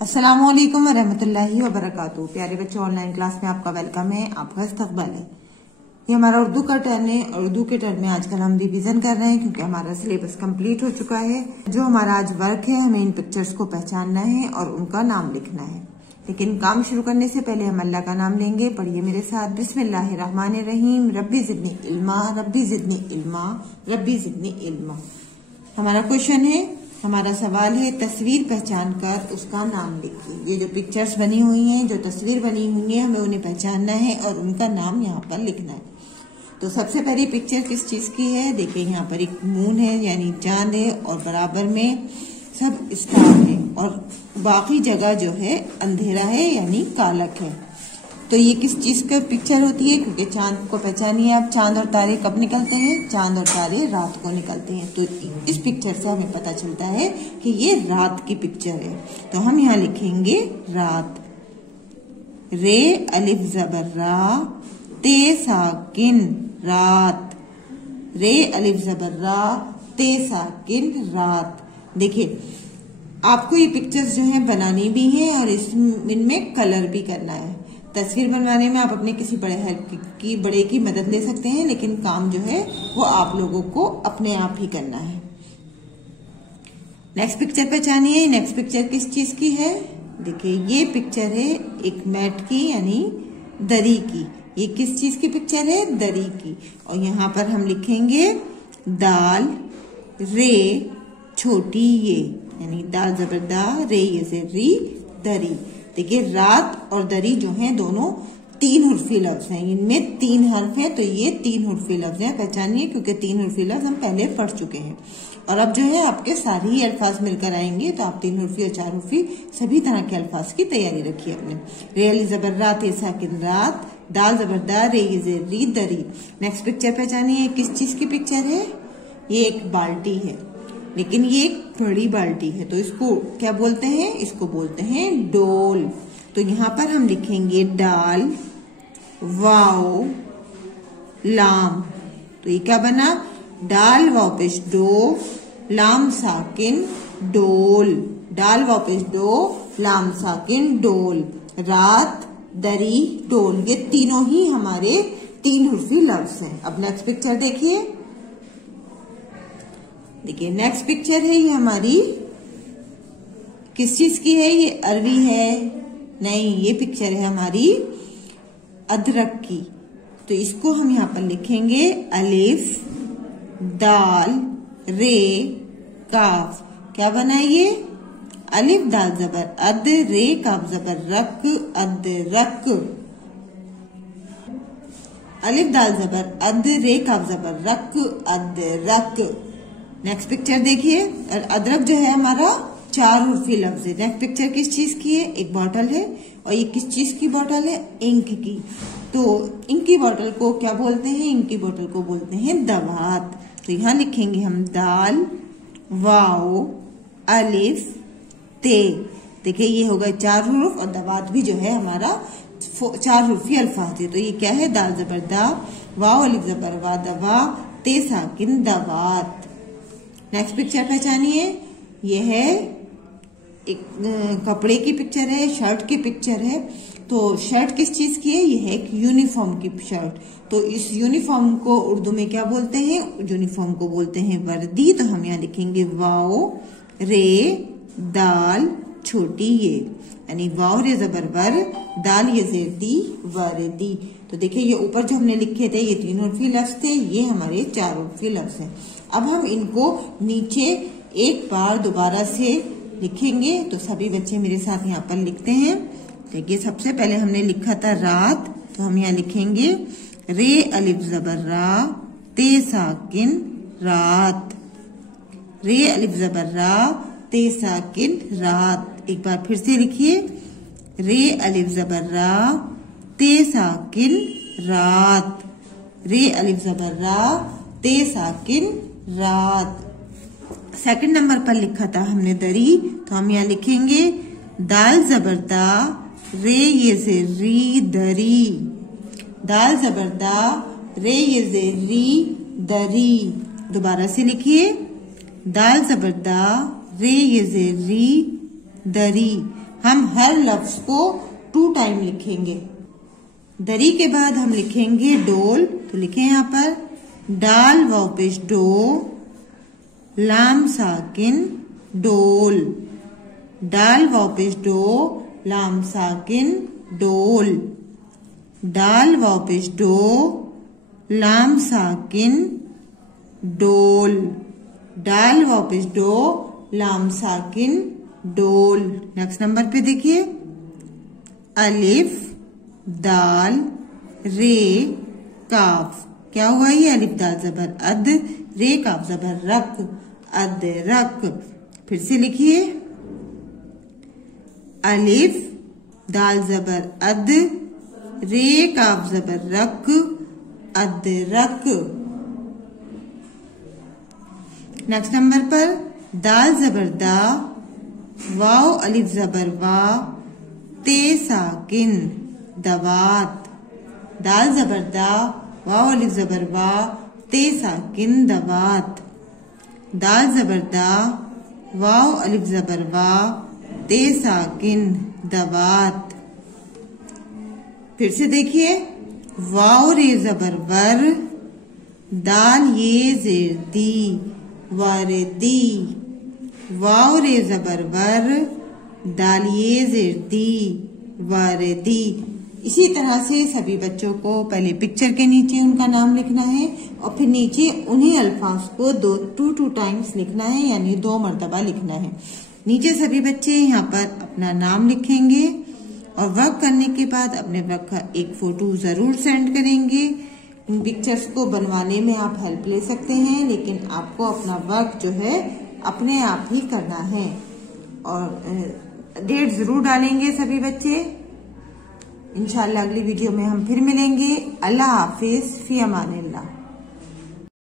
अस्सलामुअलैकुम वरहमतुल्लाहि वबरकातुहू। प्यारे बच्चों, ऑनलाइन क्लास में आपका वेलकम है, आपका इस्तकबाल है। ये हमारा उर्दू का टर्न है। उर्दू के टर्न में आजकल हम रिवीजन कर रहे हैं क्योंकि हमारा सिलेबस कंप्लीट हो चुका है। जो हमारा आज वर्क है, हमें इन पिक्चर्स को पहचानना है और उनका नाम लिखना है। लेकिन काम शुरू करने से पहले हम अल्लाह का नाम लेंगे। पढ़िए मेरे साथ, बिस्मिल्लाहिर्रहमानिर्रहीम। रब्बी जिदनी इल्मा, रब्बी जिदनी इल्मा, रब्बी जिदनी इल्मा। हमारा क्वेश्चन है, हमारा सवाल है, तस्वीर पहचान कर उसका नाम लिखिए। ये जो पिक्चर्स बनी हुई हैं, जो तस्वीर बनी हुई है, हमें उन्हें पहचानना है और उनका नाम यहाँ पर लिखना है। तो सबसे पहली पिक्चर किस चीज की है? देखिए यहाँ पर एक मून है यानी चांद है और बराबर में सब स्टार है और बाकी जगह जो है अंधेरा है यानी कालक है। तो ये किस चीज का पिक्चर होती है? क्योंकि चांद को पहचानिए आप, चांद और तारे कब निकलते हैं? चांद और तारे रात को निकलते हैं। तो इस पिक्चर से हमें पता चलता है कि ये रात की पिक्चर है। तो हम यहाँ लिखेंगे रात। रे अलिफ जबर रा, ते साकिन रात। रे अलिफ जबर रा, ते साकिन रात। देखिए आपको ये पिक्चर्स जो है बनानी भी है और इनमें कलर भी करना है। तस्वीर बनवाने में आप अपने किसी बड़े की मदद ले सकते हैं, लेकिन काम जो है वो आप लोगों को अपने आप ही करना है। नेक्स्ट पिक्चर पहचानिए। नेक्स्ट पिक्चर किस चीज की है? देखिए ये पिक्चर है एक मैट की यानी दरी की। ये किस चीज की पिक्चर है? दरी की। और यहाँ पर हम लिखेंगे दाल रे छोटी ये, यानी दाल जबर दा, रे ये से री, दरी। देखिए रात और दरी जो हैं दोनों तीन हुर्फी लफ्ज हैं। इनमें तीन हर्फ हैं, तो ये तीन हुर्फी लफ्ज हैं। पहचानिए क्योंकि तीन हुर्फी लफ्ज हम पहले पढ़ चुके हैं। और अब जो है आपके सारे ही अल्फाज मिलकर आएंगे, तो आप तीन हुर्फी और चार हुर्फी सभी तरह के अल्फाज की तैयारी रखिए अपने। रे अली जबर रात, ये साकिन रात, दाल जबरदार, रे ये री, दरी। नेक्स्ट पिक्चर पहचानिए किस चीज की पिक्चर है? ये एक बाल्टी है, लेकिन ये एक बड़ी बाल्टी है। तो इसको क्या बोलते हैं? इसको बोलते हैं डोल। तो यहाँ पर हम लिखेंगे डाल वाओ लाम। तो ये क्या बना? डाल वाओ पेश डो, लाम साकिन डोल। डाल वाओ पेश डो, लाम साकिन डोल। रात, दरी, डोल, ये तीनों ही हमारे तीन हुर्फी लफ्ज हैं। अब नेक्स्ट पिक्चर देखिए। देखिए नेक्स्ट पिक्चर है, ये हमारी किस चीज की है? ये अरबी है? नहीं, ये पिक्चर है हमारी अदरक की। तो इसको हम यहाँ पर लिखेंगे अलिफ दाल रे काफ। क्या बना ये? अलिफ दाल जबर अद, रे काफ जबर रक, अदरक। अलिफ दाल जबर अद, रे काफ जबर रक, अदरक। नेक्स्ट पिक्चर देखिए। और अदरक जो है हमारा चार हुर्फी लफ्ज है। नेक्स्ट पिक्चर किस चीज की है? एक बॉटल है और ये किस चीज की बॉटल है? इंक की। तो इंक की बॉटल को क्या बोलते हैं? इंक की बॉटल को बोलते हैं दवात। तो यहाँ लिखेंगे हम दाल वाओ अलिफ ते। देखिए ये हो गए चार हुर्फ और दवात भी जो है हमारा चार हुर्फी अल्फाज है। तो ये क्या है? दाल जबर दा, वाओ अलिफ जबर वा, दवा, ते साकिन दवात। नेक्स्ट पिक्चर पहचानिए। ये है एक कपड़े की पिक्चर है, शर्ट की पिक्चर है। तो शर्ट किस चीज की है? ये है एक यूनिफॉर्म की शर्ट। तो इस यूनिफॉर्म को उर्दू में क्या बोलते हैं? यूनिफॉर्म को बोलते हैं वर्दी। तो हम यहाँ लिखेंगे वाओ रे दाल छोटी ये, यानी वाओ रे जबर वर, दाल ये जेर दी, वर्दी। तो देखिए ये ऊपर जो हमने लिखे थे ये तीन उर्फी लफ्ज थे, ये हमारे चार उर्फी लफ्ज हैं। अब हम इनको नीचे एक बार दोबारा से लिखेंगे। तो सभी बच्चे मेरे साथ यहाँ पर लिखते हैं। देखिए सबसे पहले हमने लिखा था रात, तो हम यहाँ लिखेंगे रे अलिफ जबर रा, ते साकिन रात। रे अलिफ जबर रा, ते साकिन रात। एक बार फिर से लिखिए रे अलिफ जबर रा, ते साकिन रात। रे अलिफ जबर रा, ते साकिन रात। सेकंड नंबर पर लिखा था हमने दरी, तो हम यहाँ लिखेंगे दाल जबरदा, रे ये से री, दरी। दाल जबरदा, रे ये से री, दरी। दोबारा से लिखिए दाल जबरदा, रे ये री, दरी। हम हर लफ्ज को 2 टाइम लिखेंगे। दरी के बाद हम लिखेंगे डोल, तो लिखें यहाँ पर डाल वाव पेश डो, लाम साकिन डोल, डाल वाव पेश डो, लाम साकिन डोल, डाल वाव पेश डो, लाम साकिन डोल, डाल वाव पेश डो, लाम साकिन डोल। नेक्स्ट नंबर पे देखिए अलिफ दाल रे काफ, क्या हुआ ये अलिफ दाल जबर अद, रे काफ जबर रक, अद रक। फिर से लिखिए अलिफ दाल जबर अद, रे काफ जबर रक, अद रक। नेक्स्ट नंबर पर दाल जबर दा, वाव अलिफ जबर वा, ते साकिन दवात, दाल जबर दा, वाव अलिफ जबर वा, ते साकिन दवात, दाल जबर दा, वाव अलिफ जबर वा, ते साकिन दवात। फिर से देखिए वाव रे जबर वर, दाल ये जेर दी, वारदी, वाव रे जबर वर, दाल ये जेर दी, वारदी। इसी तरह से सभी बच्चों को पहले पिक्चर के नीचे उनका नाम लिखना है और फिर नीचे उन्हीं अल्फाज को 2 टाइम्स लिखना है, यानी 2 मरतबा लिखना है। नीचे सभी बच्चे यहाँ पर अपना नाम लिखेंगे और वर्क करने के बाद अपने वर्क का एक फोटो जरूर सेंड करेंगे। इन पिक्चर्स को बनवाने में आप हेल्प ले सकते हैं, लेकिन आपको अपना वर्क जो है अपने आप ही करना है और डेट जरूर डालेंगे सभी बच्चे। इंशाल्लाह अगली वीडियो में हम फिर मिलेंगे। अल्लाह हाफिज, फी अमानिल्लाह।